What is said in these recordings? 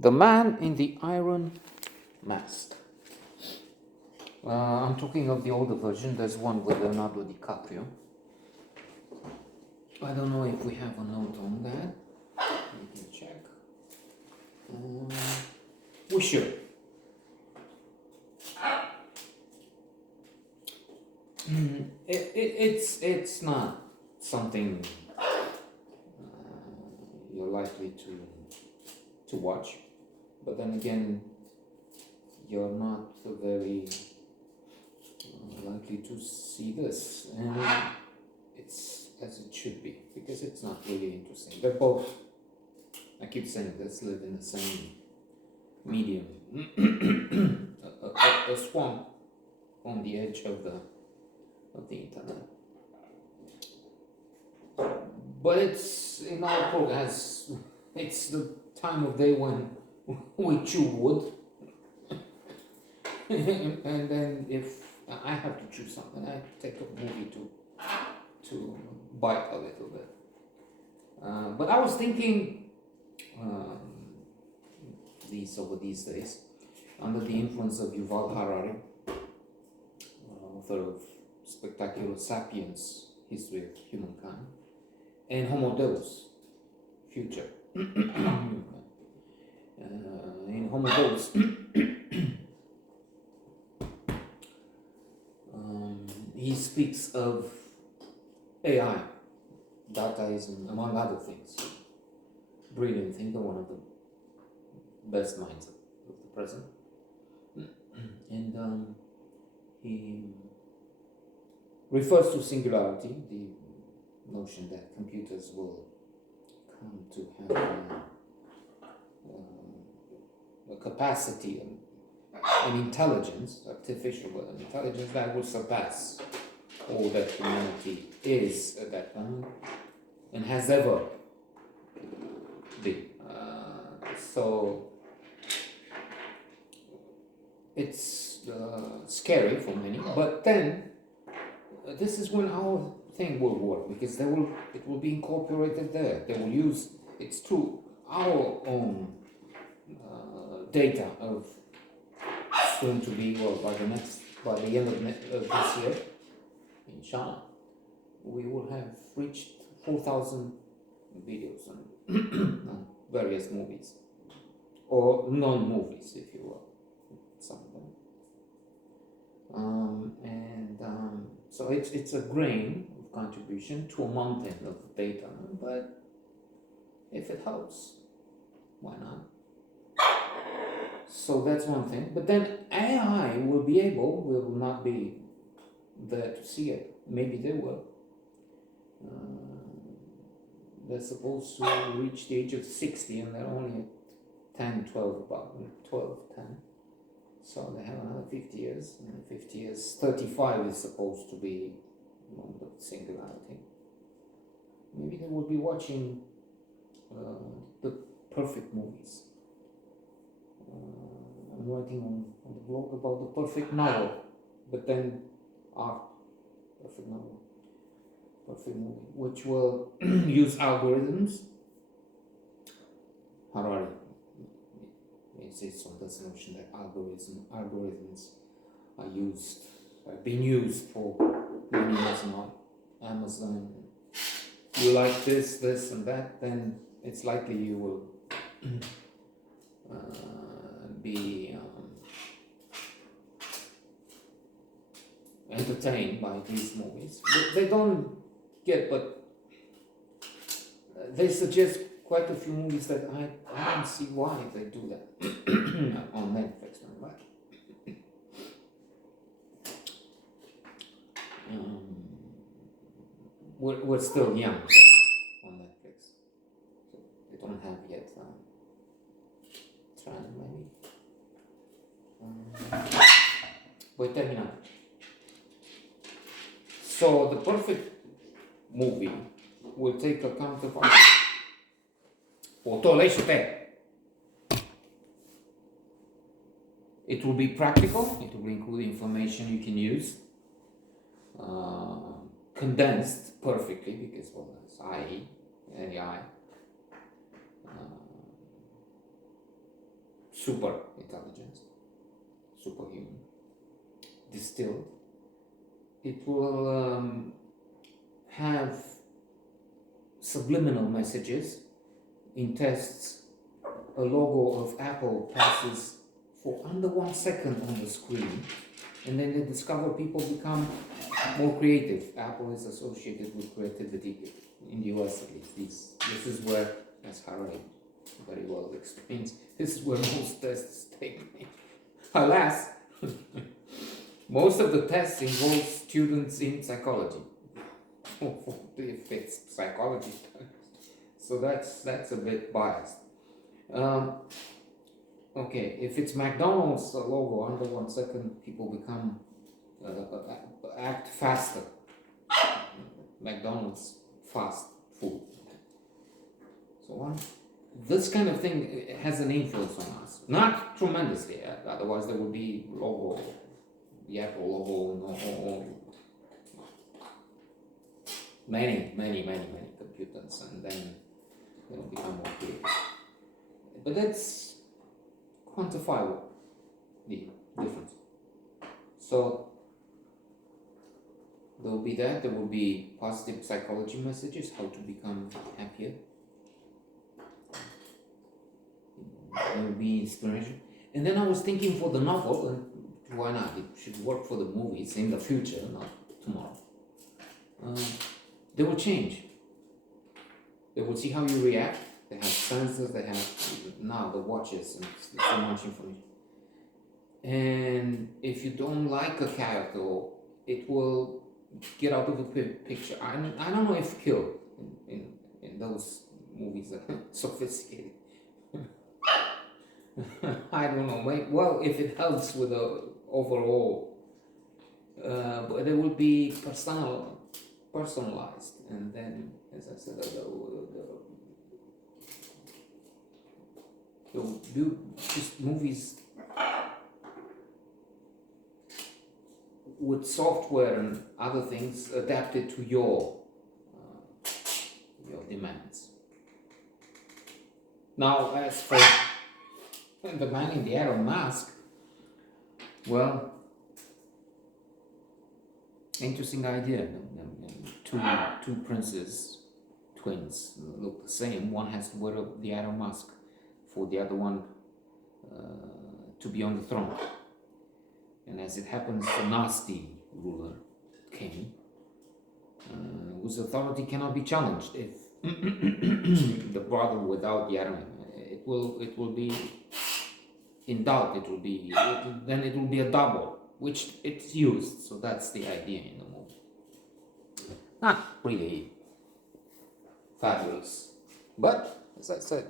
The Man in the Iron Mask. I'm talking of the older version. There's one with Leonardo DiCaprio. I don't know if we have a note on that. We can check. We should. It's not something you're likely to watch, but then again, you're not very likely to see this, and it's as it should be, because it's not really interesting. They're both, I keep saying this, live in the same medium, a swamp on the edge of the internet. But it's in our progress. It's the time of day when we chew wood, and then if I have to choose something, I take a movie to bite a little bit. But I was thinking over these days, under the influence of Yuval Harari, author of Spectacular Sapiens, History of Humankind, and Homo Deus, Future. In Homo Deus, he speaks of AI, dataism, among other things. Brilliant thinker, one of the best minds of the present. And he refers to singularity, the notion that computers will come to have a capacity, an intelligence, artificial intelligence that will surpass all that humanity is at that time and has ever been. So it's scary for many, but then this is when our thing will work, because it will be incorporated there. They will use it's through our own data of soon to be, well, by the end of this year, inshallah, we will have reached 4,000 videos on various movies, or non-movies, if you will, some of them. So it's a grain of contribution to a mountain of data, but if it helps, why not? So that's one thing. But then AI will not be there to see it. Maybe they will. They're supposed to reach the age of 60 and they're only at 10, 12, about 12, 10. So they have another 50 years. And in 50 years, 35 is supposed to be the moment of singularity. Maybe they will be watching the perfect movies. I'm writing on the blog about the perfect novel, but then art, perfect novel, perfect movie, which will use algorithms. Harari insists on this notion that algorithms have been used for many years now. Amazon, you like this, and that, then it's likely you will be entertained by these movies. They don't get, but they suggest quite a few movies that I don't see why they do that on Netflix. Right? We're still young on Netflix, so they don't have yet Trend maybe. Voy terminando. So the perfect movie will take account of it will be practical, it will include information you can use, condensed perfectly, because, well, that's AI. super intelligence, superhuman, distilled. It will have subliminal messages. In tests, a logo of Apple passes for under 1 second on the screen, and then they discover people become more creative. Apple is associated with creativity in the US, at least. This is where, as Harari very well explains, this is where most tests take place. Alas, most of the tests involve students in psychology. If it's psychology, so that's a bit biased. Okay, if it's McDonald's logo under 1 second, people become act faster. McDonald's fast food. So on. This kind of thing has an influence on us. Not tremendously, otherwise there would be logo, the Apple logo, many computers, and then they'll become more creative. But that's quantifiable, the difference. So there will be that. There will be positive psychology messages, how to become happier. There will be inspiration. And then I was thinking for the novel, and why not? It should work for the movies in the future, not tomorrow. They will change. They will see how you react. They have sensors, they have now the watches and so much information. And if you don't like a character, it will get out of the picture. I don't know if kill in those movies are sophisticated. I don't know. Well, if it helps with the overall, but it will be personalized, and then, as I said, they'll do just movies with software and other things adapted to your demands. Now, as for the man in the Iron Mask, well, interesting idea. Two princes, twins, look the same. One has to wear the Iron Mask for the other one to be on the throne. And as it happens, a nasty ruler came, whose authority cannot be challenged. If the brother without the Iron, it will be in doubt. Then it will be a double, which it's used. So that's the idea in the movie. Not really fabulous, but as I said,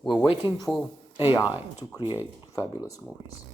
we're waiting for AI to create fabulous movies.